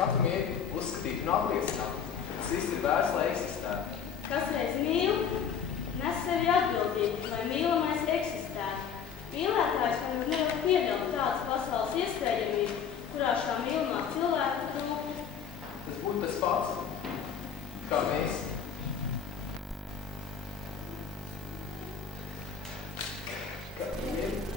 katru mīļu uzskatīt un apliecināt. Tas viss ir vērts, lai eksistētu. Kas reiz mīl, nes sevi atbildību, lai mīlamais eksistētu. Mīlētājs man nevar pieļaut tādas pasaules iespējamību, kurā šā mīlamā cilvēka trūkst. Tas būtu tas pats, kā mēs. Kā mīļi.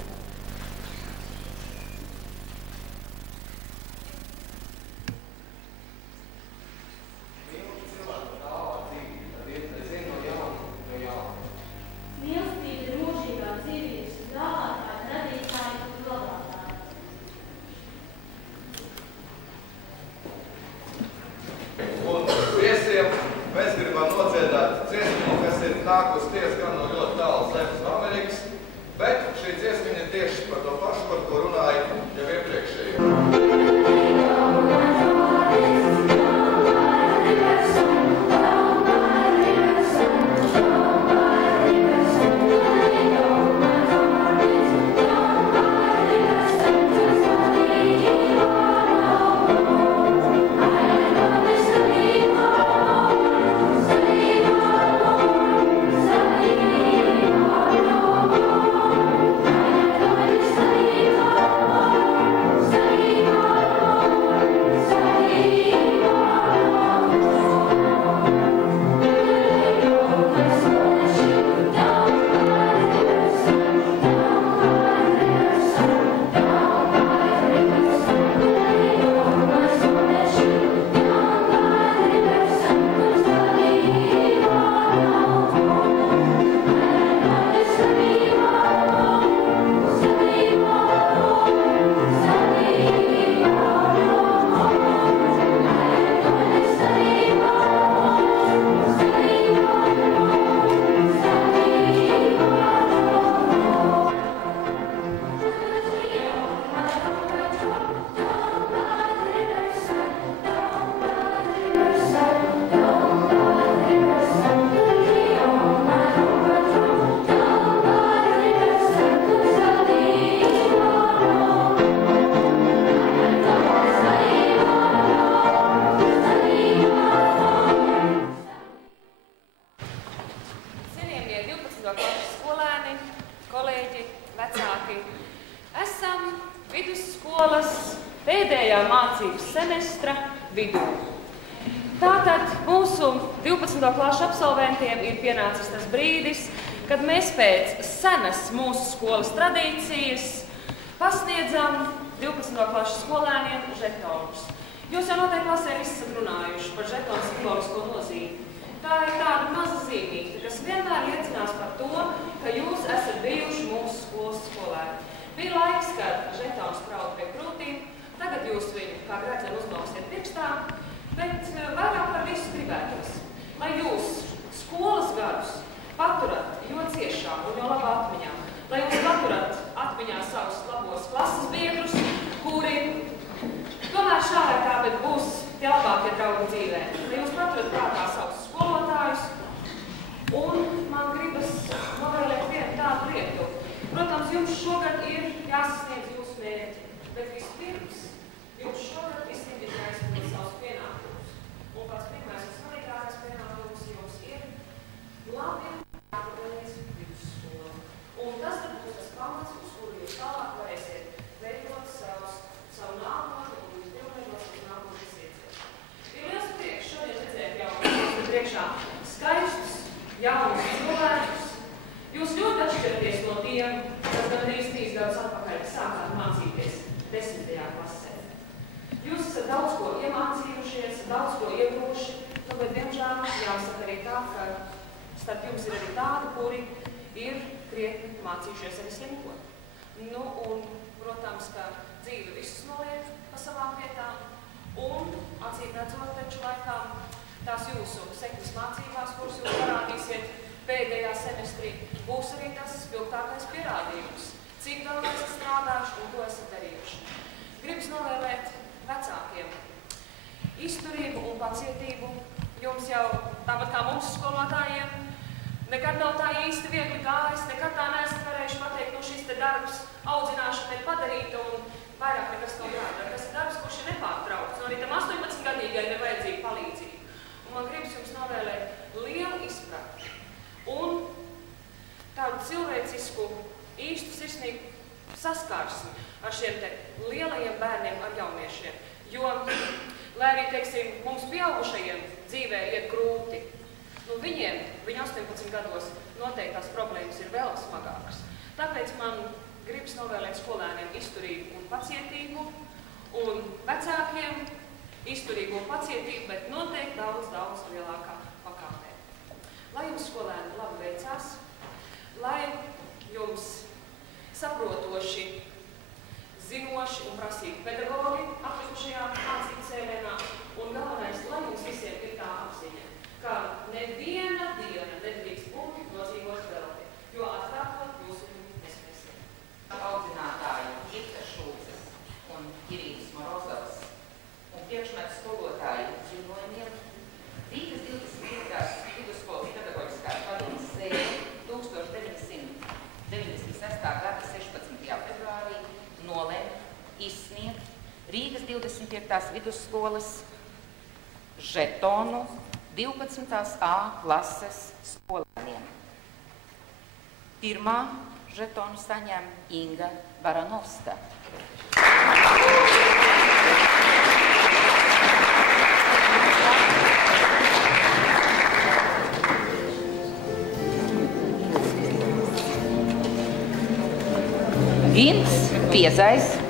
Pienācis tas brīdis, kad mēs pēc senas mūsu skolas tradīcijas pasniedzam 12. klašu skolēniem žetonus. Jūs jau noteikti klasē visi esat runājuši par žetonu simbolisko nozīmi. Tā ir tāda maza zīmīte, kas vienmēr liecinās par to, ka jūs esat bijuši mūsu skolas skolēni. Bija laiks, kad žetons prauda pie krūtīm, tagad jūs viņu kā gredzeni uzmauksiet pirkstā, bet vairāk par visu gribētos, lai jūs skolas gadus paturat jo ciešāk un jo labā atmiņā, lai jūs paturat atmiņā savus labos klases biedrus, kuri tomēr šā vai tā, bet būs tie labākie draugi dzīvē, lai jūs paturat prātā savus skolotājus, un man gribas novēlēt vienu tādu lietu. Protams, jums šogad ir jāsasniedz jūsu mērķi, bet vispirms jums šogad visiem ir jāizpild savus pienākumus. Un pats pirmais un svarīgākais pienākums jums ir labi jāpabeidz vidusskola. Un tas tad būs tas pamats, uz kuru jūs tālāk varēsiet veidot savu nākotni un jūs pilnveidot savu nākotnes ieciešu. Ir liels prieks šodien redzēt jau priekšā skaistus, jaunus cilvēkus. Jūs ļoti atšķiraties no tiem, kas gandrīz 3 gadus atpakaļ sākāt mācīties 10. klasē. Jūs esat daudz ko iemācījušies, daudz ko ieguvuši, bet, diemžēl, jāsaka arī tā, ka starp jums ir arī tādi, kuri ir krietni mācījušies arī slinkot. Nu, un, protams, ka dzīve visus noliek pa savām vietām, un, acīm redzot, taču laikam tās jūsu sekmes mācībās, kuras jūs parādīsiet pēdējā semestrī, būs arī tas spilgtākais pierādījums, cik daudz esat strādājuši un ko esat darījuši. Gribas novēlēt vecākiem izturību un pacietību. Jums jau, tāpat kā mums skolotājiem, nekad nav tā īsti viegli gājis, nekad tā neesat varējuši pateikt, no šis te darbs audzināšana ir padarīta un vairāk nekas nav jādara. Tas ir darbs, kurš ir nepārtraukts. Un arī tam 18 18 gados noteikti tās problēmas ir vēl smagākas. Tāpēc man gribas novēlēt skolēniem izturību un pacietību, un vecākiem izturību un pacietību, bet noteikti daudz lielākā pakāpē. Lai jums, skolēni, labi veicās, lai jums saprotoši, zinoši un prasīgi pedagogi atlikušajā mācību sēdienā, un galvenais, lai jums visiem ir tā apziņa, ka neviena diena nedrīkst būt nodzīvot velti, jo atkārtot jūsu nespēsim. Audzinātāji Gita Šulces un Kirīnas Morozovs un priekšmetu skolotāju ziņojumiem Rīgas 25. vidusskolas pedagoģiskās padomes sēde 1996. gada 16. februārī nolēma izsniegt Rīgas 25. vidusskolas žetonu 12. A klases skolēniem. Pirmā žetonu saņem Inga Baranovska. Gins Piezais.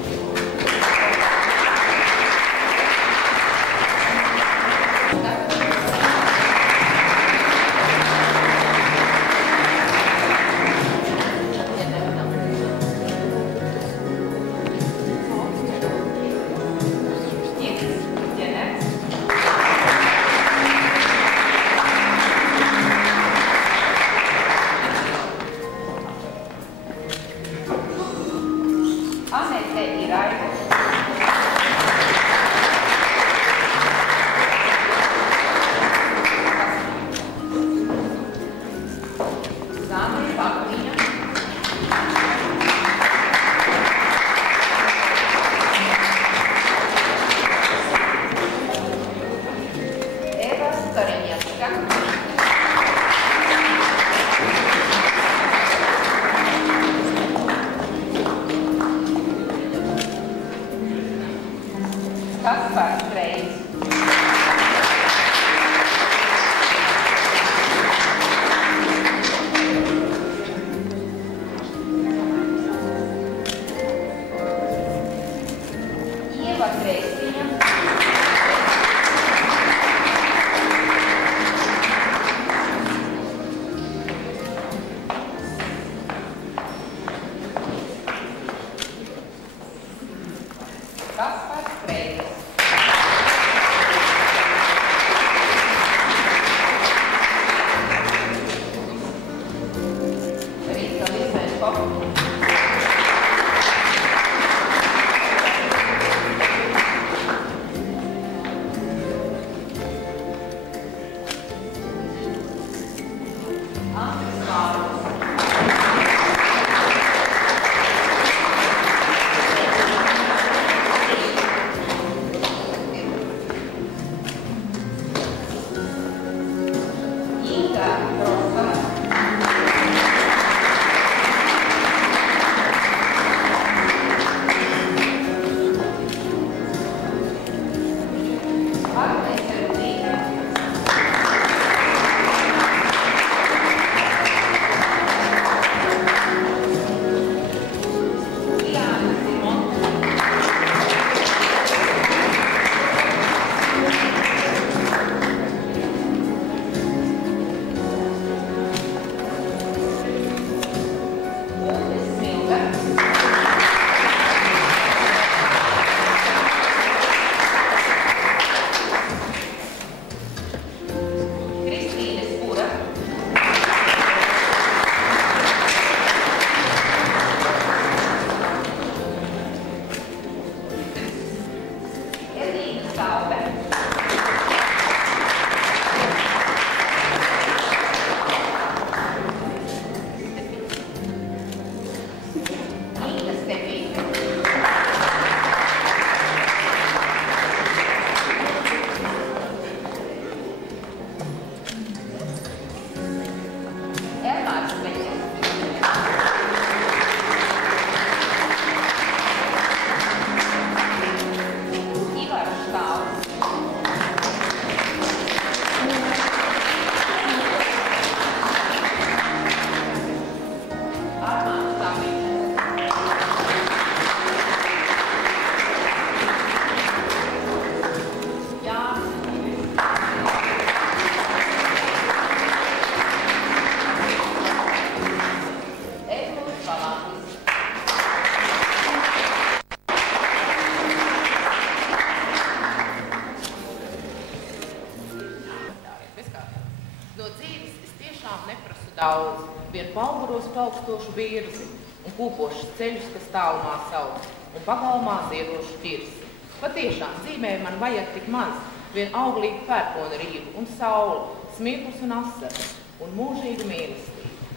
No dzīves es tiešām neprasu daudz, vien paauguros plaukstošu virzi un kūpošus ceļus, kas tālumā sauc, un pagalmā ziedošu ķirsi. Patiešām dzīvē man vajag tik maz, vien auglīgu pērkona rību un sauli, smieklus un asaras un mūžīgu mīlestību.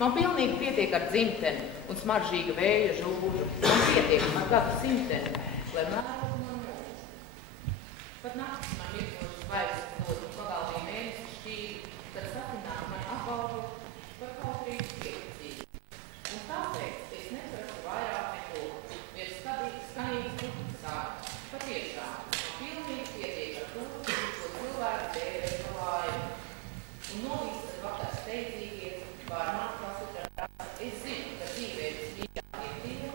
Man pilnīgi pietiek ar dzimteni un smaržīga vēja žūžu, man pietiek ar gadu simteni, lai mēru man mūžu. Pat naktis man mirkošas vairs dod pagalmī mēnesi šķīri, tad satināk man apbalvo par kautrīgu piecību. Un tāpēc es neprasu vairāk neko, vien skanīgs puķis sāk. Patiešām, man pilnīgi pietiek ar to, ko cilvēki dēvē par laimi. Un novīstas vakar steidzīgie pār man pasutras. Es zinu, ka dzīvē vismīļākie tie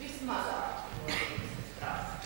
vismazāk no dzīves prasa.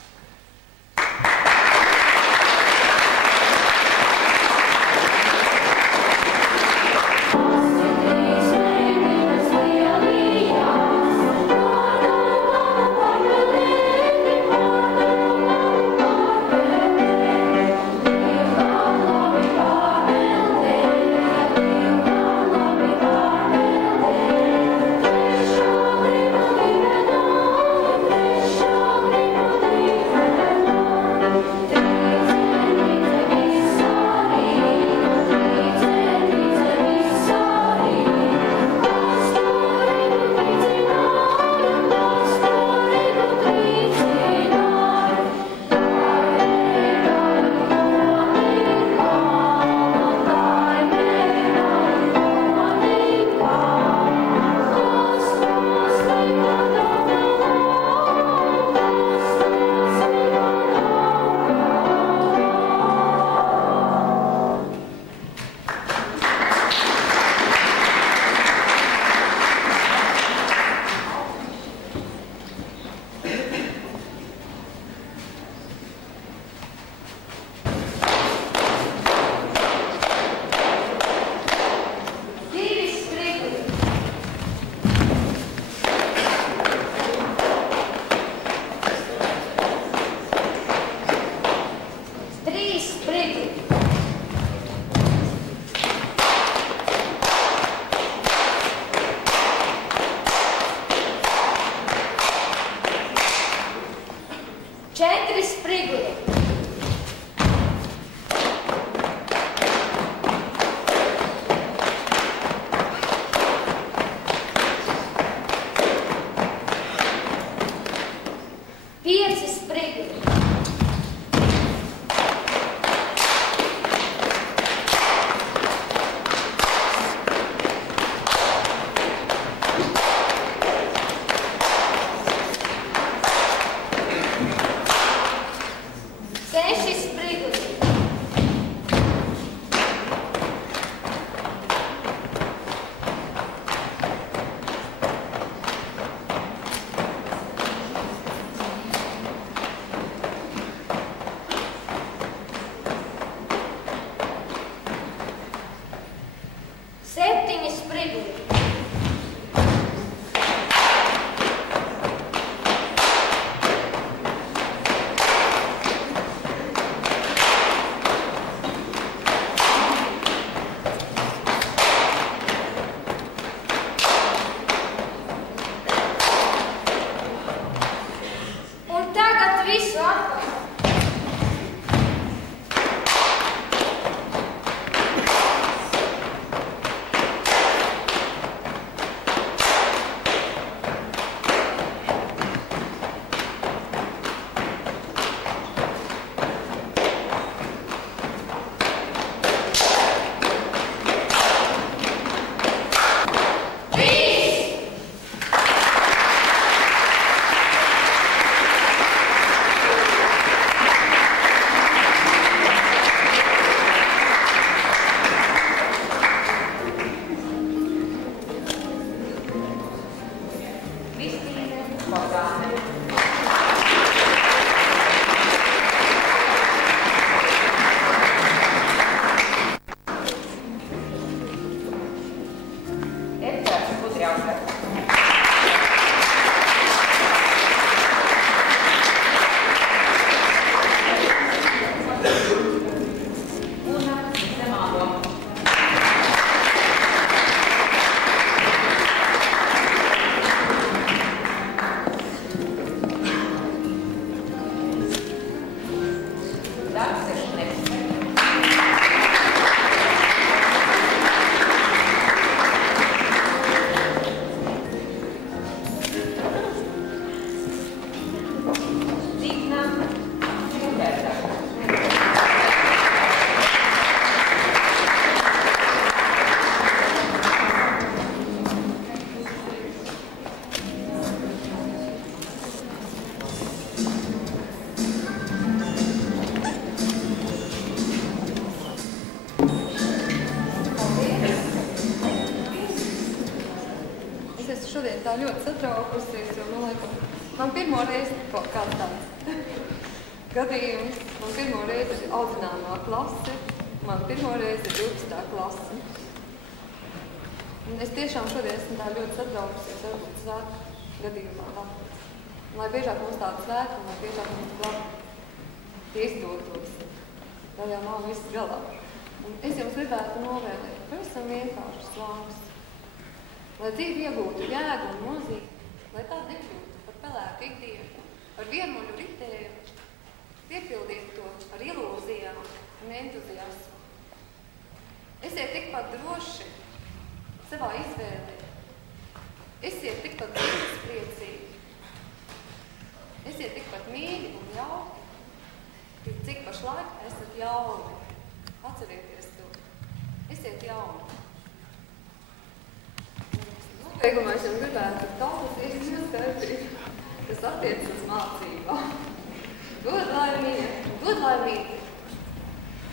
Es esmu šodien tā ļoti satraukusies, jo, man pirmo reizi kaut kāds tāds gadījums. Man pirmo reizi ir audzināmā klase, man pirmo reizi ir 12. klase. Un es tiešām šodien esmu tā ļoti satraukusies, varbūt svētku gadījumā tāpēc. Lai biežāk mums tādu svētku, lai biežāk mums labi izdotos. Tā jau nav viss galā. Un es jums gribētu novēlēt pavisam vienkāršus vārdus. Lai dzīve iegūtu jēgu un nozīmi, lai tā nekļūtu par pelēku ikdienu, par vienmuļu ritējumu, piepildīt to ar ilūzijām un entuziasmu. Esiet tikpat droši savā izvēlē. Esiet tikpat dzīvespriecīgi. Esiet tikpat mīļi un jauki, cik pašlaik esat jauni. Atcerieties to. Esiet jauni. Nobeigumā es jums gribētu tautas ieskatīt, kas attiecas uz mācībām. Godlaimīgi,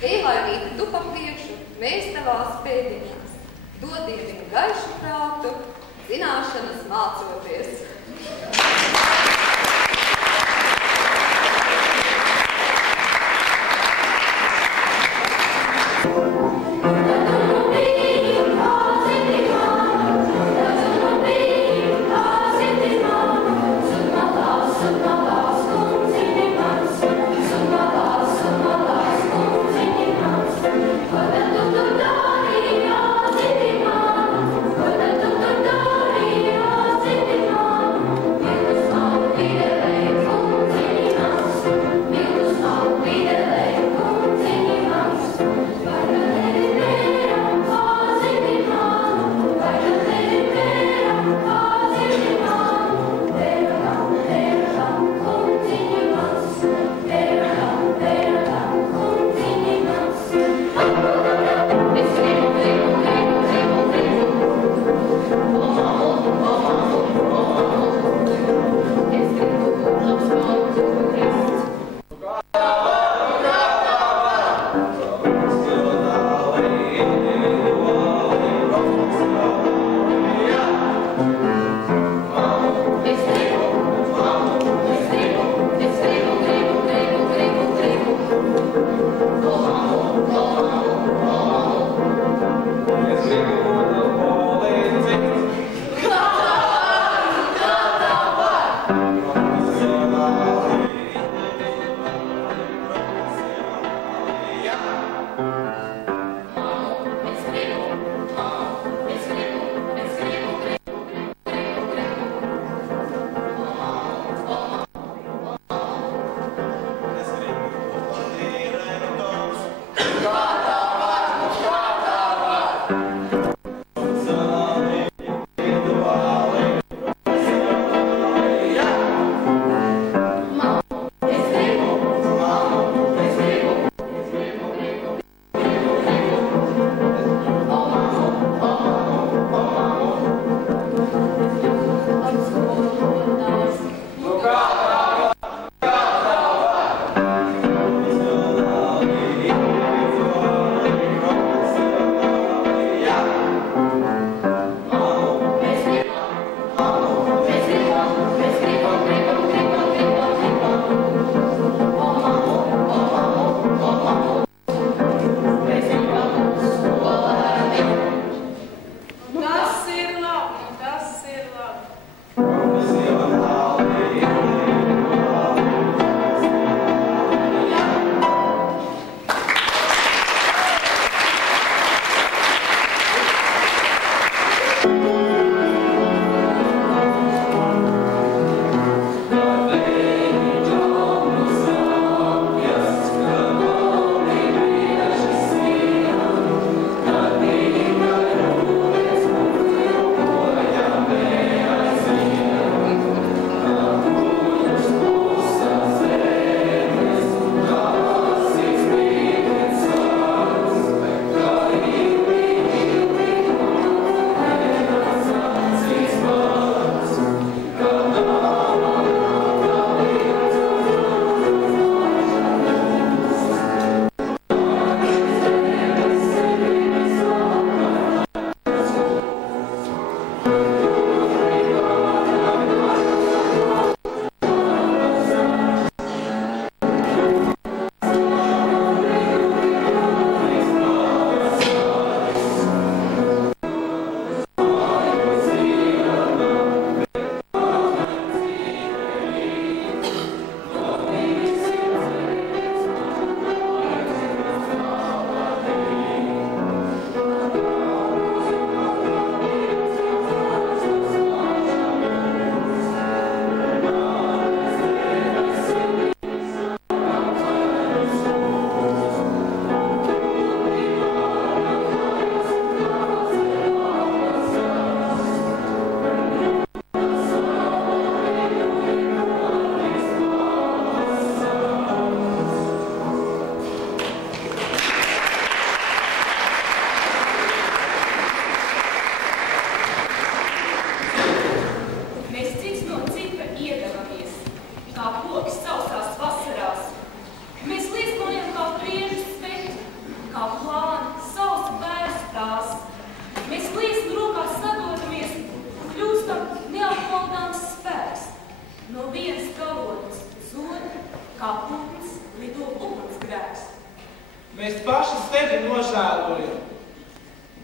ej laimīgi tu pa priekšu, mēs tavās pēdiņās. Dod Dievam gaišu prātu, zināšanas mācoties.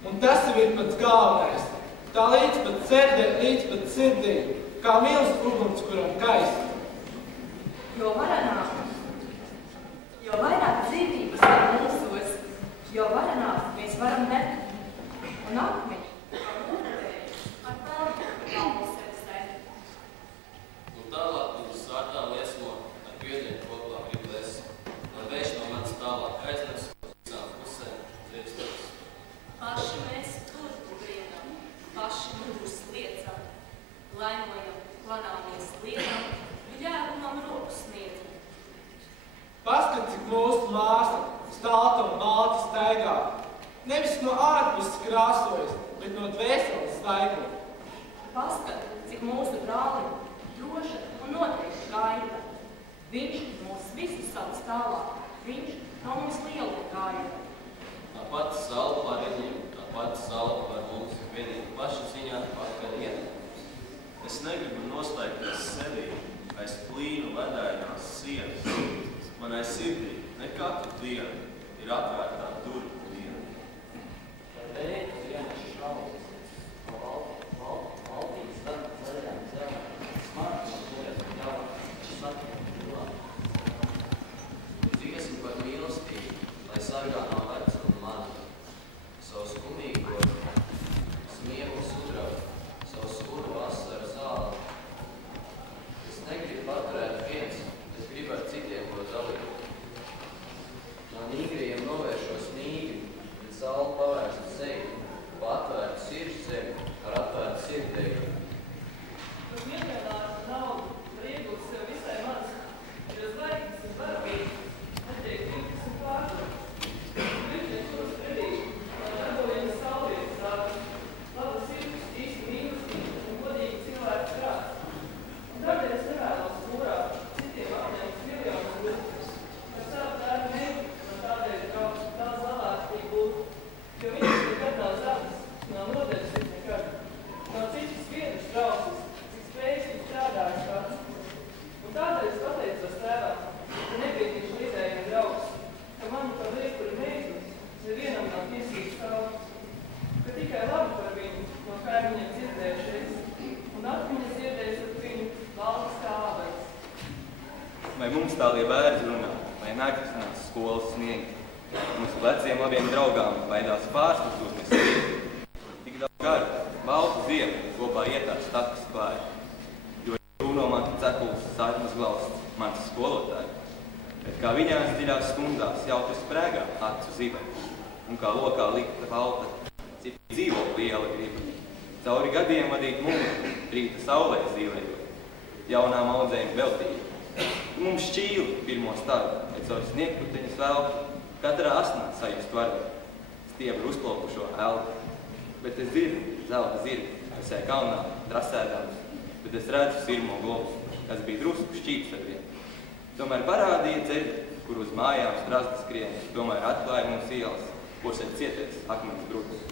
Un tas jau ir pats galvenais. Tā līdz pat sirdī, kā mils uguns, kuram kaist. Jo vairāk dzīvības ir mūsos, jo varenāk mēs varam net. Un akmeņi, kā mūtēji, ar peldu galvu sevi sēt. Un tālāk viņu sārtā liesmo, ar piediem koklām grib les. Lai vējš no manis tālāk aiznes, visām pusēm ziepstās. Paši mēs turpu briedam, paši mūs liecam, laimojam, planāmies lienam, ļēvumam roku sniedzam. Paskat, cik mūsu māsa stalta un balti staigā. Nevis no ārpuses krāsojas, bet no dvēseles staigā. Paskat, cik mūsu brāli droša un noteikti gaida. Viņš mūs visus sauc tālāk, viņš no mums lielu gaida. Tā pati salva par viņiem, tā pati salva par mums, vienīgi paši ziņā pakaļ iet. Es negribu nostaigties sevī, aiz plīnu ledainās sienas. Manai sirdī ne katru dienu ir atvērtā durvju diena. Ar veidu vienas šaubas, no valdības zaļām zelām, smarts un lietu galā, sakām gulā. Dziesmu par mīlestību, lai sargā no vecuma mani, savu skumīgo smieklu sudrabu, savu skuru vasaru zāli. Es negribu paturēt viens, es gribu ar citiem ko dalīt. No nīgriem novēršos nīgri, bet sauli pavērstu seju, pa atvērtu sirds zemi, ar atvērtu sirdēju. Uz mierēlāru naudu var iegūt sev visai maz, jo zvaigznes un varavīgi netiek tirkas un pārdot. Virģies tos predīgi, lai darbojami saulietas zāles, laba sirds, īsti mīlestība un godīgi cilvēku prāts. Un tādēļ es nevēlos mūrā citiem apņemt miljonus gudrus, ka savu tēvu mērķi man tādēļ daudz labāk būt, jo viņš nekad nav zapis, nav nodevis nekad, nav citas vienas trausas, cik spējas viņš strādājis pats. Un tādēļ es pateicos tēvam, ka nepietiekšu līdzējiem draugs, ka mani par liekuri mēģinus nevienam nav tiesības kaut, ka tikai labi par viņu no kaimiņiem dzirdējuši es, un atmiņas dzirdējis ar viņu valdes kā ābeles. Vai mums tālie bērni runā, vai nākasnās skolas sniegi? Mums veciem labiem draugām baidās pārstas uzmest. Tik daudz garu, baltu ziemu kopā ietās takas klāja. Jo no man cekuls sākmas glausts, mans skolotāji. Bet kā viņās dziļās stundās jautri sprēgā acu zibe, un kā lokā likta valta, cik dzīvo liela griba. Cauri gadiem vadīt mūžu, rīta saulē zīlējot, jaunām audzēm veltīt. Mums šķīli pirmo staru, bet caur sniegputeņas velku, katrā asnā sajust varu, stiebru uzplaukušo elpu. Bet es dzirdu zelta zirgu, kas ej kalnā, drasēdams, bet es redzu sirmo globus, kas bija drusku šķīps ar vienu. Tomēr parādīja ceļu, kur uz mājām strazdi skrien, tomēr atklāja mums ielas, kurš ir cieties akmens grudus.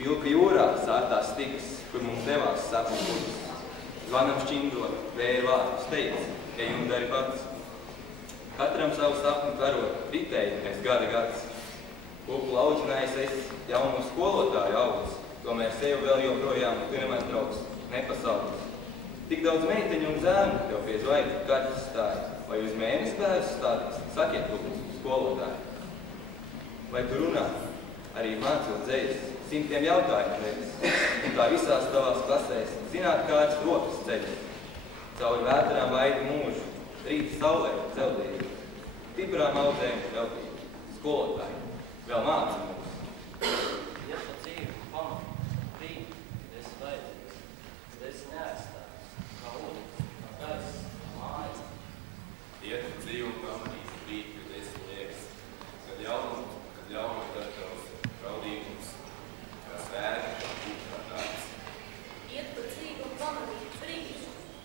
Vilka jūrā sārtās stigas, kur mums devās sapņu puses. Zvanam šķindot, vēja vārdus teica, ej un dari pats. Katram savu sapņu karot, ritēji mēs gada gads. Kuklu auģinājis es jauno skolotāju augus, tomēr sev vēl joprojām pirmais draugs nepasaules. Tik daudz meiteņu un zēnu tev pie zvaigžņu kartas stāja, vai uz mēnesi bērns stādīs, sakiet lūdzu, skolotāji. Vai tu runā, arī mācot dzejas, simtiem jautājumu reizes, un tā visās tavās klasēs zināt kāds rokas ceļas. Cauri vētrām vaidi mūžu, rīta saulē celdīgi, stiprām audzēm veltīgi, skolotāji, vēl māca mūs. Ja pa dzīvi pamatu, brīdi, kad esi vajadzīgs, kad esi neaizstāvis, kā ūdens, kā gaiss, kā mājas. Ja pa dzīvi pamanīs brīdi, kad esi liekas, kad jaunu gatavs raudīgums, kā svēri, kā tāds. Iet pa dzīvi un pamanīt brīdi,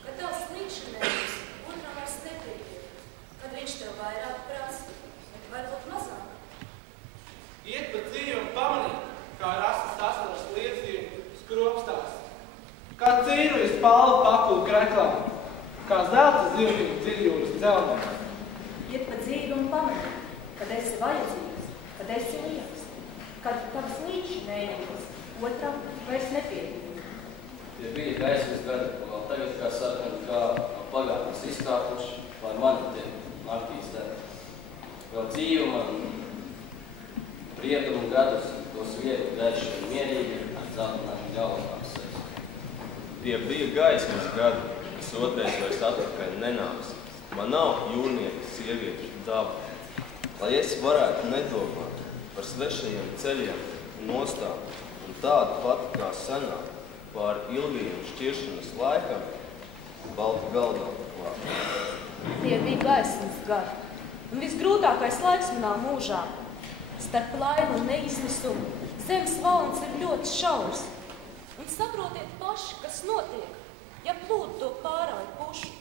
kad tavs līdšanējums otram vairs nepietiek, kad viņš tev vairāk prasa, varbūt mazāk. Iet pa dzīvi un pamanīt, kā rastas sastaras liecību skropstās, kā cīruļas palva pakulu kreklām, kā zelta zivniņu dziļjūras dzelmē. Iet pa dzīvi un pamanīt, kad esi vajadzīgs, kad esi lieks, kad tavas līdšanējums mēģinājums. Otram vairs nepietiek. Tie bija gaismas gadi, un vēl tagad kā sarkani, kā pagātnes izkāpuši, lai mani tie naktīs te. Vēl dzīvu man priedumu gadus, tos viegli gaiši un mierīgi, ar zeltainām galvām sevi. Tie bija gaismas gadi, kas otrais vairs atpakaļ nenāks. Man nav jūrnieku sieviešu daba. Lai es varētu nedomāt par svešajiem ceļiem nostām un tādu pat kā senāk pār ilgajiem šķiršanas laikam, balta galdā klāt. Tie bija gaismas gadi, un visgrūtākais laiks manā mūžā. Starp laimu un neiznesumu zemes valns ir ļoti šaurs. Un saprotiet paši, kas notiek, ja plūdu to pārāju pušu.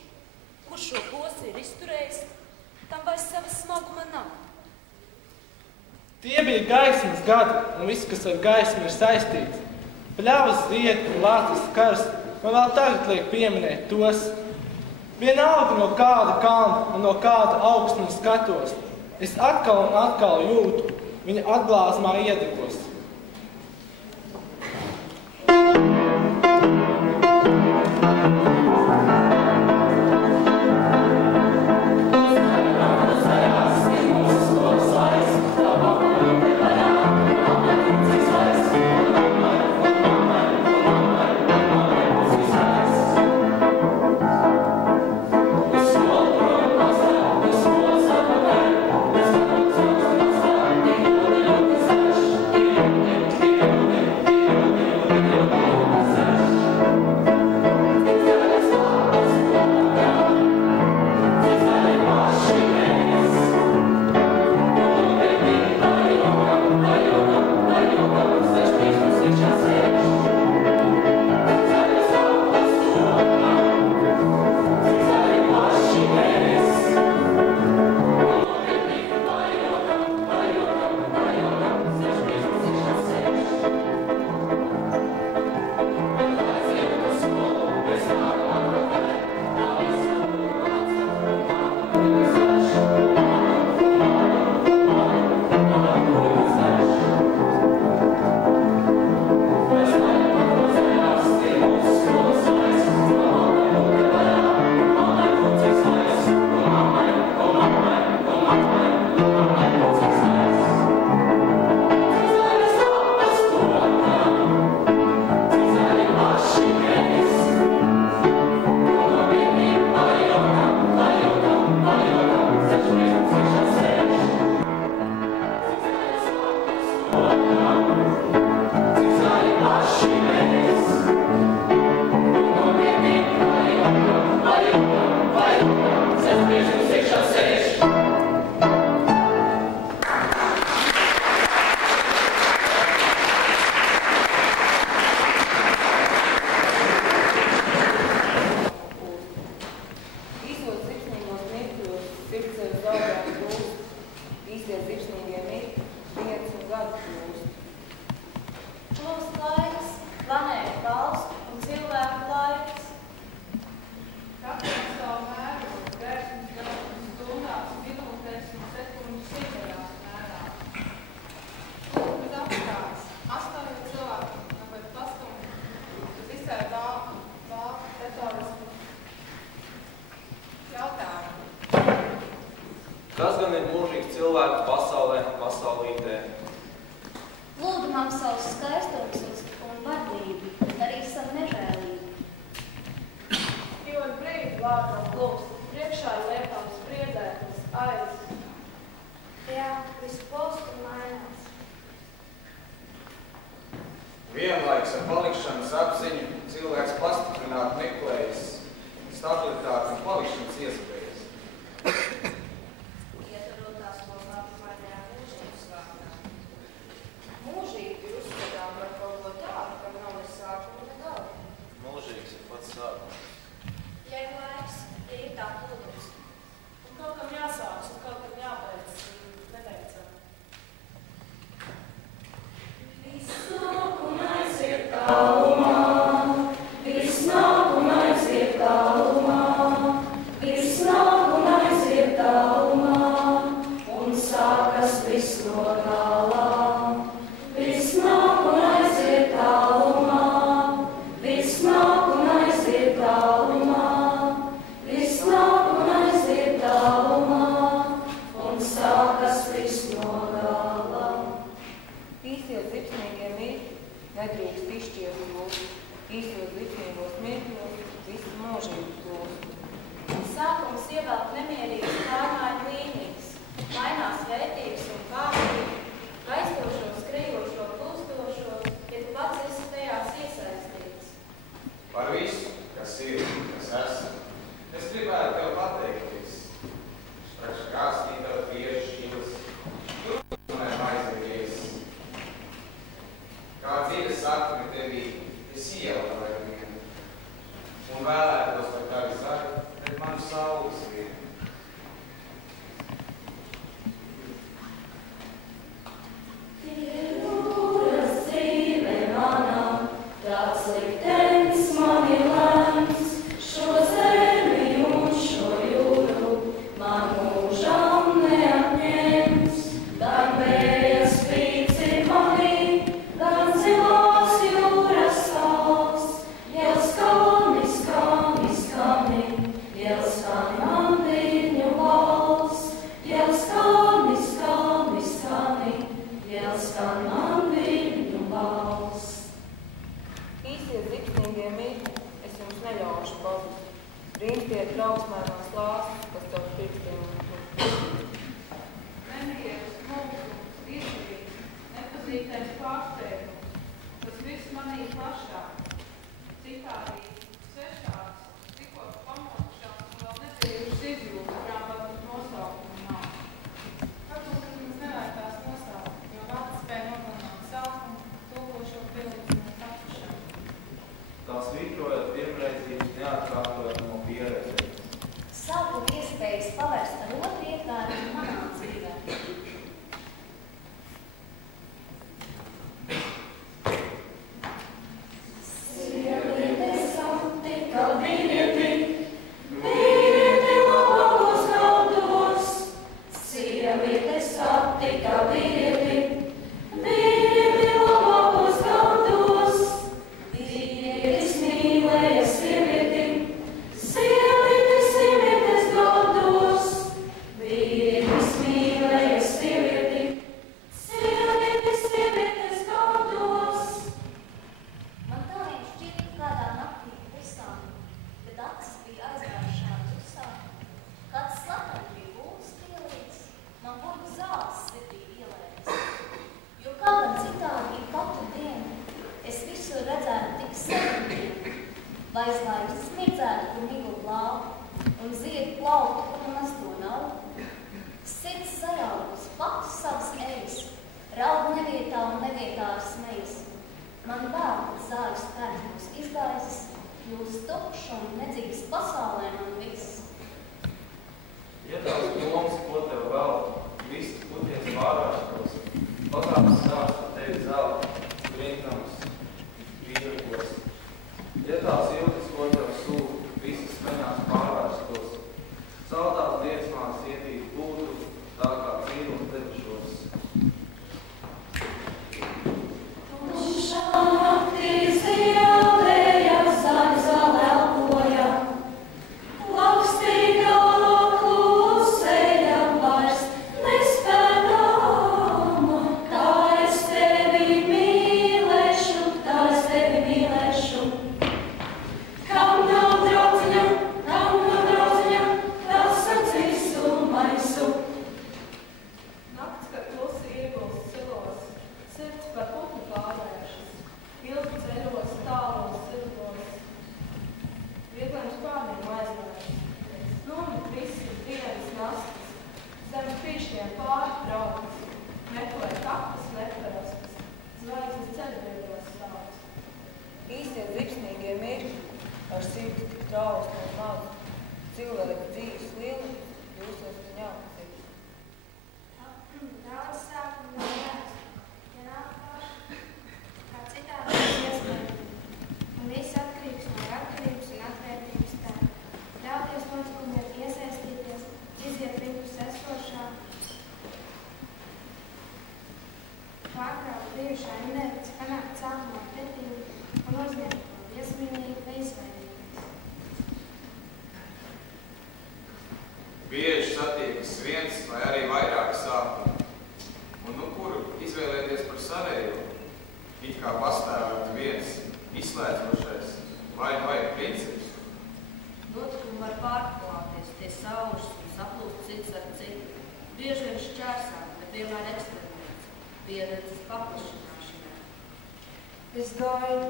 Kurš šo posi ir izturējis, tam vairs sava smaguma nav. Tie bija gaismas gadi, un viss, kas ar gaismu ir saistīts. Pļavas, zieti un Latvijas kars man vēl tagad liek pieminēt tos. Vienalga no kāda kalna un no kāda augstuma skatos, es atkal un atkal jūtu viņa atglāzmā iedegos. Kas gan ir mūžīgs cilvēks pasaulē, pasaulītē? Lūdzu man savus skaistums un vardību, un arī savu nežēlību. Jo ir brīdi vārdam plūst, priekšā ir liekams spriedzētnes, aiz. Jā, visu postu mainās. Vienlaiks ar palikšanas apziņu cilvēks pastiprināt meklējas stabilitāti un palikšanas iespējas. Ieturotās no apmaiņā mūžības vārdā. Mūžīgi ir uzskatām par kaut ko tādu, kam nav ne sākuma, ne gala. Mūžīgs ir pats sākums. Ja ir laiks, ja ir tā plūdums. Un kaut kam jāsāks un kaut kam jābeidz, nebeidzam. Viss nāk un aiziet tālumā, viss nāk un aiziet tālumā, viss nāk un aiziet tālumā, un sākas viss no galā. Viss nāk un liksmīgie mirkļi nedrīkst izšķirt jūsu, īstos liksmīgos mirkļos visu mūžību plūst. Sākums ievelk nemierīgas pārmaiņu līnijas, mainās vērtības un kārtības, aizstošo, skrejošo, plūstošo, ja tu pats esi tajās iesaistīts. Par visu, kas ir, kas esam, es gribētu tev pateikties. Štraks kāstī tev tieši šilas, tu manai aizvies. Kā dzīve sakni tevī, es ielāju vienu, un vēlētos, lai tavi zari, bet manu saules vienu. Bieži satiekas viens vai arī vairāk sākumi. Un nu kuru izvēlēties par savējo, it kā pastāvētu viens izslēdzošais, vai vajag princips. Notikumi var pārklāties, tie saužas un saplūst cits ar citu. Bieži vien šķērsām, bet vienmēr eksperimentāts, pieredzes paplašināšanai. Es gaidu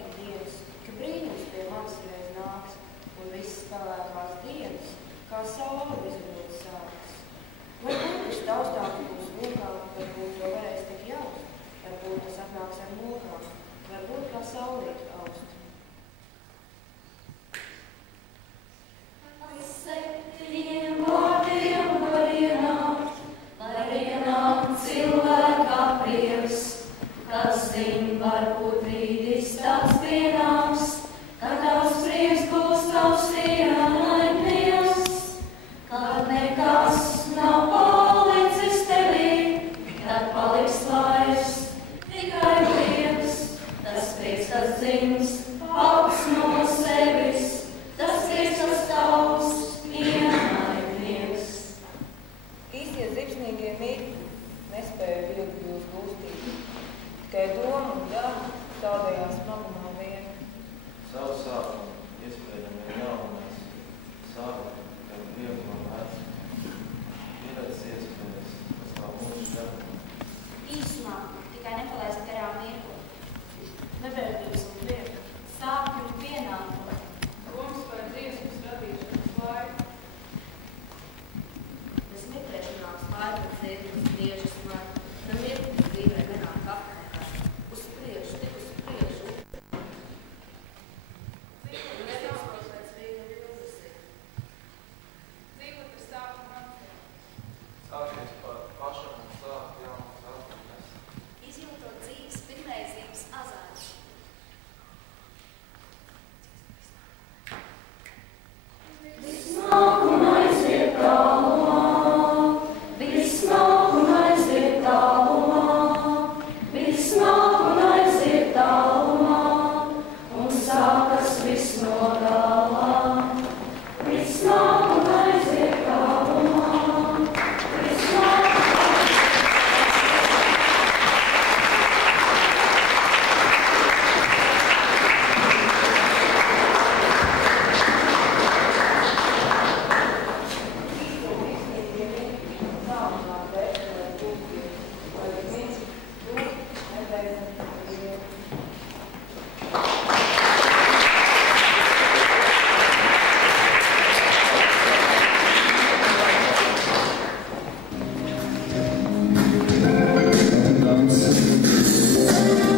ikdienas, ka brīnums pie manis reiz nāks, un visas pelēkās dienas, kā saule izrūt sāks. Varbūt es taustāk būs vulkāni, varbūt to varēs tik jaust, varbūt tas atnāks ar mūkām, varbūt kā saulīt aust. Septiņiem vārdiem var ienākt cilvēka prieks, kas zin, varbūt brīdis tāds pienāks, kad tavs prieks būs tavs vienaidnieks, kad nekas nav palicis tevī, tad paliks vairs tikai prieks, tas prieks, kas dzimst pats no sevis, tas prieks, kas tavs vienaidnieks. Īstie zipsnīgie mīļi nespēja vilkt jūs gūstīt, tikai doma un darba tādējās smagumā vien. Savu sākumu iespējami ir jaunais, savu, kad vieglo veci, pieredz iespējas, kas nav mūsu šķēr. Īsumā, tikai nepalaist garām mirkli. Nebēdības un prieku, Sāpju un pienākumu. Domas vai dziesmas radīšanas laiku. Es nepriešanās laiku dziesmas biežas man, no mirklis dzīvē nenāk apkārt. Uz priekšu, tik uz priekšu. Dzīvot ir stāvot pēc vīna vilzesi. Dzīvot ir stāvot manciem. Sākties par pašam un sākt jaunas atmiņas. Izjūtot dzīves pirmreizības azārs. Viss nāk un aiziet tālumā, viss nāk un aiziet tālumā, viss nāk un aiziet tālumā, un sākas viss no tālā. Viss nāk un aiziet tālumā, viss nāk un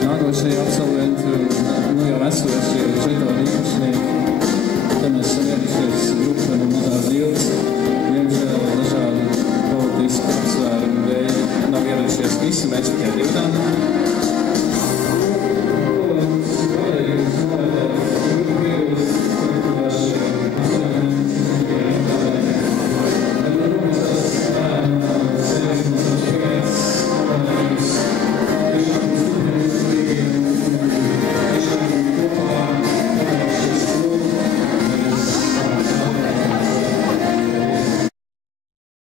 Nākošie absolventi, jau esošie žetoni īpašnieki, te mēs esam ieradušies grupa no Mazās Ilgas. Diemžēl dažādu politisku apsvērumu dēļ nav ieradušies visi, mēs tikai 2.